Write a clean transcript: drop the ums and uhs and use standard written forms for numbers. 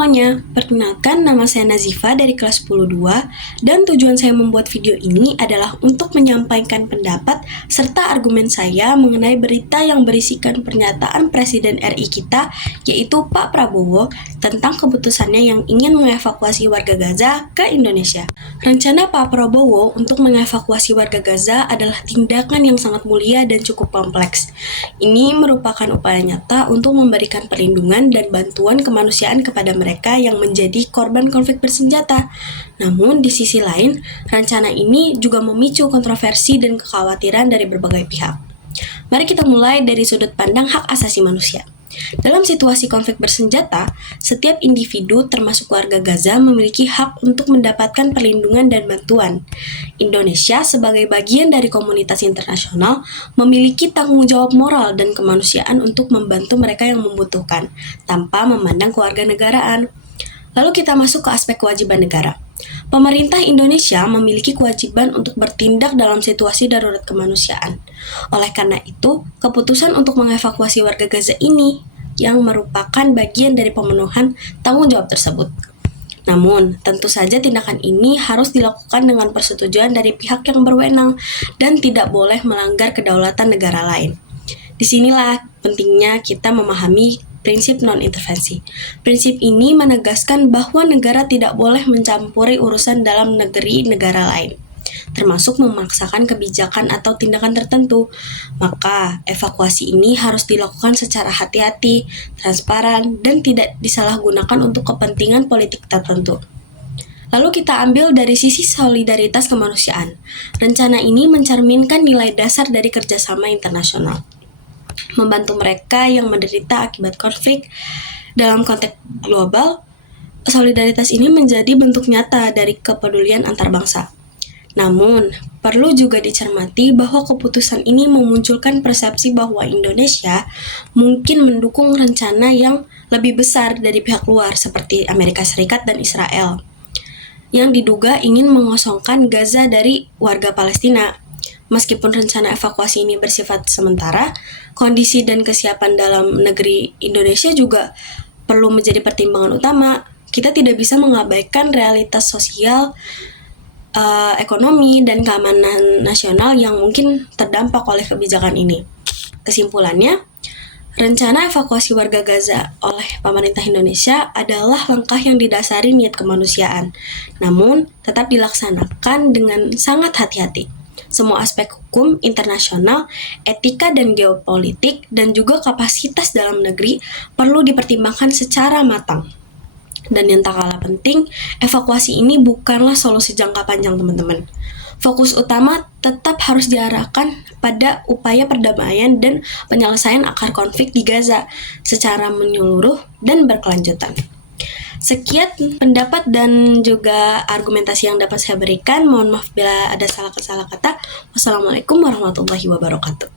semuanya, perkenalkan nama saya Nazifa dari kelas 10-2 dan tujuan saya membuat video ini adalah untuk menyampaikan pendapat serta argumen saya mengenai berita yang berisikan pernyataan Presiden RI kita yaitu Pak Prabowo tentang keputusannya yang ingin mengevakuasi warga Gaza ke Indonesia. Rencana Pak Prabowo untuk mengevakuasi warga Gaza adalah tindakan yang sangat mulia dan cukup kompleks. Ini merupakan upaya nyata untuk memberikan perlindungan dan bantuan kemanusiaan kepada mereka yang menjadi korban konflik bersenjata. Namun, di sisi lain, rencana ini juga memicu kontroversi dan kekhawatiran dari berbagai pihak. Mari kita mulai dari sudut pandang hak asasi manusia. Dalam situasi konflik bersenjata, setiap individu termasuk warga Gaza memiliki hak untuk mendapatkan perlindungan dan bantuan. Indonesia sebagai bagian dari komunitas internasional memiliki tanggung jawab moral dan kemanusiaan untuk membantu mereka yang membutuhkan, tanpa memandang kewarganegaraan. Lalu kita masuk ke aspek kewajiban negara. Pemerintah Indonesia memiliki kewajiban untuk bertindak dalam situasi darurat kemanusiaan. Oleh karena itu, keputusan untuk mengevakuasi warga Gaza ini yang merupakan bagian dari pemenuhan tanggung jawab tersebut. Namun, tentu saja tindakan ini harus dilakukan dengan persetujuan dari pihak yang berwenang dan tidak boleh melanggar kedaulatan negara lain. Disinilah pentingnya kita memahami prinsip non-intervensi. Prinsip ini menegaskan bahwa negara tidak boleh mencampuri urusan dalam negeri negara lain, termasuk memaksakan kebijakan atau tindakan tertentu. Maka, evakuasi ini harus dilakukan secara hati-hati, transparan, dan tidak disalahgunakan untuk kepentingan politik tertentu. Lalu kita ambil dari sisi solidaritas kemanusiaan. Rencana ini mencerminkan nilai dasar dari kerjasama internasional, membantu mereka yang menderita akibat konflik. Dalam konteks global, solidaritas ini menjadi bentuk nyata dari kepedulian antar bangsa. Namun, perlu juga dicermati bahwa keputusan ini memunculkan persepsi bahwa Indonesia mungkin mendukung rencana yang lebih besar dari pihak luar seperti Amerika Serikat dan Israel, yang diduga ingin mengosongkan Gaza dari warga Palestina. Meskipun rencana evakuasi ini bersifat sementara, kondisi dan kesiapan dalam negeri Indonesia juga perlu menjadi pertimbangan utama. Kita tidak bisa mengabaikan realitas sosial, ekonomi, dan keamanan nasional yang mungkin terdampak oleh kebijakan ini. Kesimpulannya, rencana evakuasi warga Gaza oleh pemerintah Indonesia adalah langkah yang didasari niat kemanusiaan, namun tetap dilaksanakan dengan sangat hati-hati. Semua aspek hukum internasional, etika dan geopolitik, dan juga kapasitas dalam negeri perlu dipertimbangkan secara matang. Dan yang tak kalah penting, evakuasi ini bukanlah solusi jangka panjang, teman-teman. Fokus utama tetap harus diarahkan pada upaya perdamaian dan penyelesaian akar konflik di Gaza secara menyeluruh dan berkelanjutan. Sekian pendapat dan juga argumentasi yang dapat saya berikan. Mohon maaf bila ada salah kata. Wassalamualaikum warahmatullahi wabarakatuh.